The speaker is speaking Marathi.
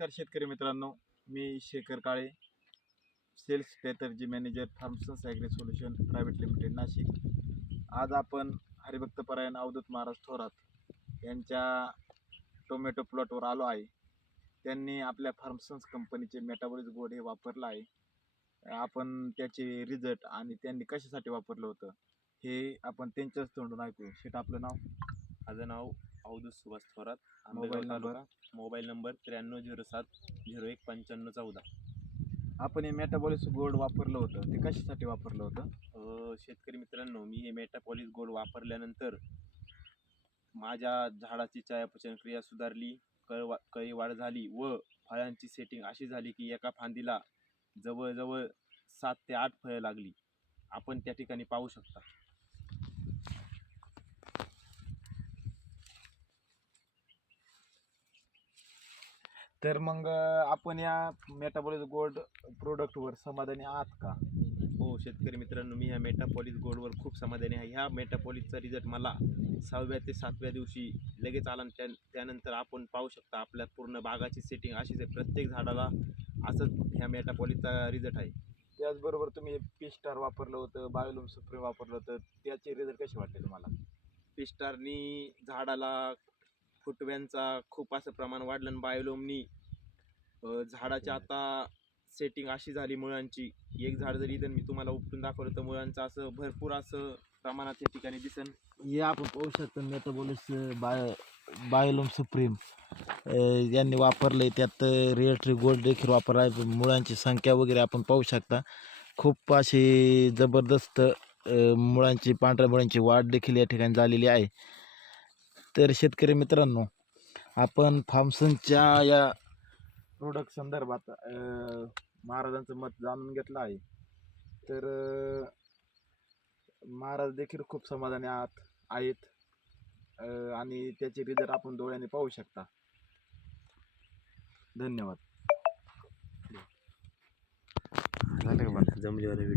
नमस्कार शेतकरी मित्रांनो मी Shekhar Kale sales strategy manager Farmsons agri solution private limited Nashik. आज आपण हरिभक्त परायण अवधूत महाराज थोरात यांच्या टोमॅटो प्लॉटवर आलो आहे. त्यांनी आपल्या फार्मसन्स कंपनीचे मेटाबॉलिक गोड हे वापरलं आहे. आपण त्याचे रिझल्ट आणि त्यांनी कशासाठी वापरलं होतं हे आपण त्यांच्याच तोंडून ऐकू. शेट आपलं नाव? माझं नाव अवधूत सुभाष थोरात मोबाईल नंबर? तालुका मोबाईल नंबर त्र्याण्णव झिरो सात झिरो एक पंच्याण्णव चौदा. आपण हे मेटाबॉलिज गोल्ड वापरलं होतं. ते कशासाठी वापरलं होतं? अ, शेतकरी मित्रांनो मी हे मेटापॉलिस गोल्ड वापरल्यानंतर माझ्या झाडाची चयापचन क्रिया सुधारली कळ वा कळी वाढ झाली व फळांची सेटिंग अशी झाली की एका फांदीला जवळजवळ सात ते आठ फळं लागली. आपण त्या ठिकाणी पाहू शकता. तर मग आपण या मेटाबॉलिज गोल्ड प्रोडक्टवर समाधानी आहात का? हो शेतकरी मित्रांनो मी ह्या मेटापॉलिस गोल्डवर खूप समाधानी आहे. ह्या मेटापॉलिसचा रिझल्ट मला सहाव्या ते सातव्या दिवशी लगेच आला आणि त्या त्यानंतर आपण पाहू शकता आपल्या पूर्ण बागाची सेटिंग अशीच आहे प्रत्येक झाडाला असंच ह्या मेटापॉलिसचा रिझल्ट आहे. त्याचबरोबर तुम्ही पी स्टार वापरलं होतं बायोलूम सुप्रीम वापरलं होतं. त्याचे रिझल्ट कसे वाटले तुम्हाला? पिस्टारनी झाडाला फुटव्यांचा खूप असं प्रमाण वाढलं आणि बायोलोमनी अं, झाडाची आता सेटिंग अशी झाली मुळांची. एक झाड जरी इथं मी तुम्हाला उपटून दाखवलं तर मुळांचं असं भरपूर असं प्रमाणात या ठिकाणी दिसन. हे आपण पाहू शकतो मेटाबॉलिस बाय बायोलूम सुप्रीम. यांनी वापरले त्यात रिएट्री गोल्ड देखील वापरला आहे मुळांची संख्या वगैरे आपण पाहू शकता. खूप अशी जबरदस्त मुळांची पांढऱ्या मुळांची वाढ देखील या ठिकाणी झालेली आहे. तर शेतकरी मित्रांनो आपण फार्मसनच्या या प्रोडक्ट संदर्भात महाराजांचं मत जाणून घेतलं आहे. तर महाराज देखील खूप समाधानी आहात आहेत आणि त्याचे रिझल्ट आपण डोळ्याने पाहू शकता. धन्यवाद. जमलीवाला व्हिडिओ